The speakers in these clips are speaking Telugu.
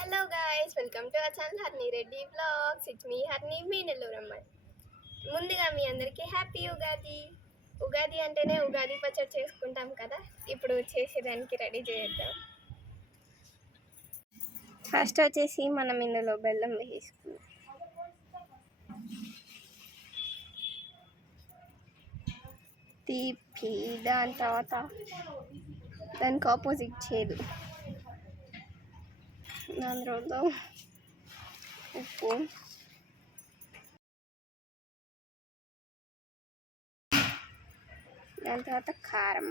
Hello guys, welcome to our channel Harni Reddy vlogs. It's me Harni, మీ నెల్లూరమ్మ. ముందుగా మీ అందరికీ హ్యాపీ ఉగాది. ఉగాది అంటేనే ఉగాది పచ్చడి చేసుకుంటాం కదా. ఇప్పుడు చేసేదానికి రెడీ చేద్దాం. ఫస్ట్ వచ్చేసి మనం ఇందులో బెల్లం వేసుకుందాం. తీపి, దాని తర్వాత దానికి ఆపోజిట్ చేదు, దాని తర్వాత ఉప్పు, దాని తర్వాత కారం,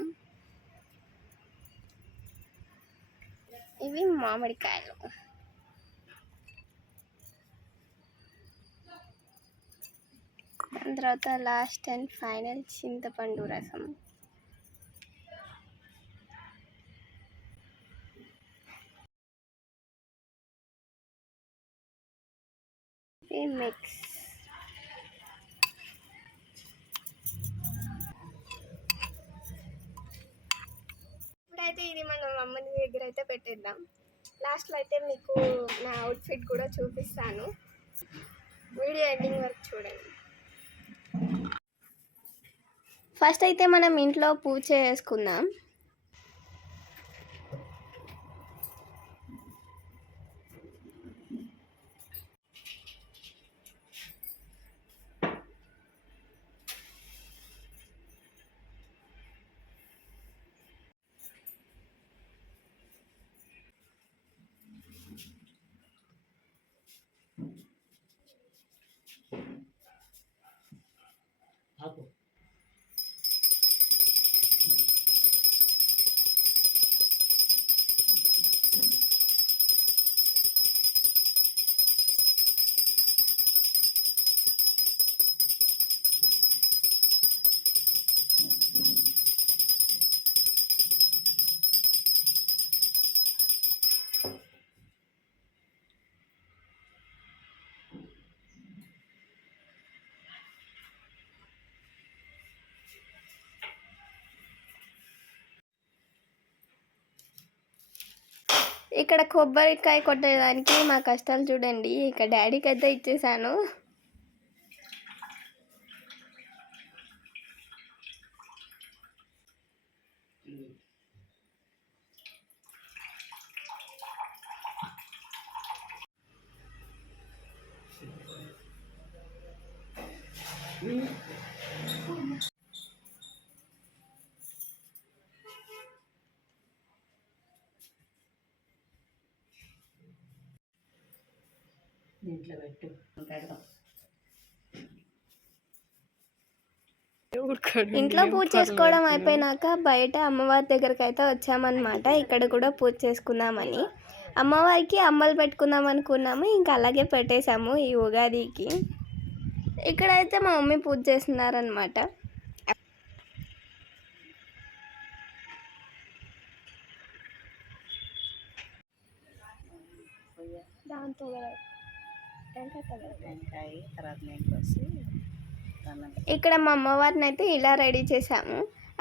ఇవి మామిడికాయలు, దాని తర్వాత లాస్ట్ అండ్ ఫైనల్ చింతపండు రసం. మిక్స్. ఇప్పుడైతే ఇది మనం అమ్మని దగ్గర అయితే పెట్టేద్దాం. లాస్ట్లో అయితే మీకు నా అవుట్ఫిట్ కూడా చూపిస్తాను. వీడియో ఎండింగ్ వరకు చూడండి. ఫస్ట్ అయితే మనం ఇంట్లో పూజ చేసుకుందాం. ఇక్కడ కొబ్బరికాయ కొట్టడానికి మా కష్టాలు చూడండి. ఇక్కడ డాడీకి అయితే ఇచ్చేసాను. దీంట్లో పెట్టు పెడదాం. ఇంట్లో పూజ చేసుకోవడం అయిపోయినాక బయట అమ్మవారి దగ్గరికి అయితే వచ్చామన్నమాట. ఇక్కడ కూడా పూజ చేసుకుందామని అమ్మవారికి అమ్మలు పెట్టుకుందాం అనుకున్నాము. ఇంకా అలాగే పెట్టేశాము ఈ ఉగాదికి. ఇక్కడైతే మా మమ్మీ పూజ చేస్తున్నారనమాట. దాంతో ఇక్కడ మా అమ్మవారిని అయితే ఇలా రెడీ చేసాము.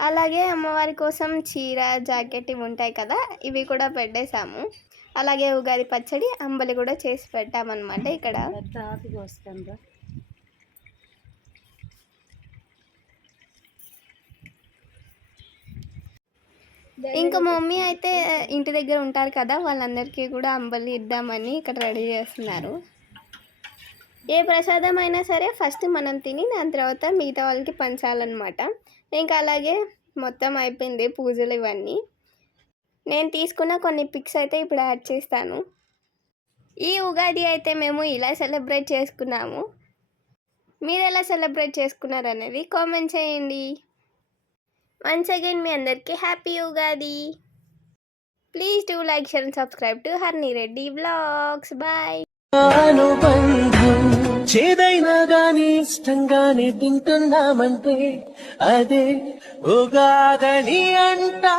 అలాగే అమ్మవారి కోసం చీర, జాకెట్ ఇవి ఉంటాయి కదా, ఇవి కూడా పెట్టేశాము. అలాగే ఉగాది పచ్చడి, అంబలి కూడా చేసి పెట్టామన్నమాట. ఇక్కడ ఇంకా మా మమ్మీ అయితే ఇంటి దగ్గర ఉంటారు కదా, వాళ్ళందరికీ కూడా అంబలి ఇద్దామని ఇక్కడ రెడీ చేస్తున్నారు. ఏ ప్రసాదం అయినా సరే ఫస్ట్ మనం తిని దాని తర్వాత మిగతా వాళ్ళకి పంచాలన్నమాట. ఇంకా అలాగే మొత్తం అయిపోయింది పూజలు ఇవన్నీ. నేను తీసుకున్న కొన్ని పిక్స్ అయితే ఇప్పుడు యాడ్ చేస్తాను. ఈ ఉగాది అయితే మేము ఇలా సెలబ్రేట్ చేసుకున్నాము. మీరు ఎలా సెలబ్రేట్ చేసుకున్నారు అనేది కామెంట్ చేయండి. వన్స్ అగైన్ మీ అందరికీ happy Ugadi. Please do like, share and subscribe to Harni Reddy vlogs. Bye. అనుబంధం చేదైనా గాని ఇష్టంగానే తింటున్నామంటే అదే ఉగాదని అంటా.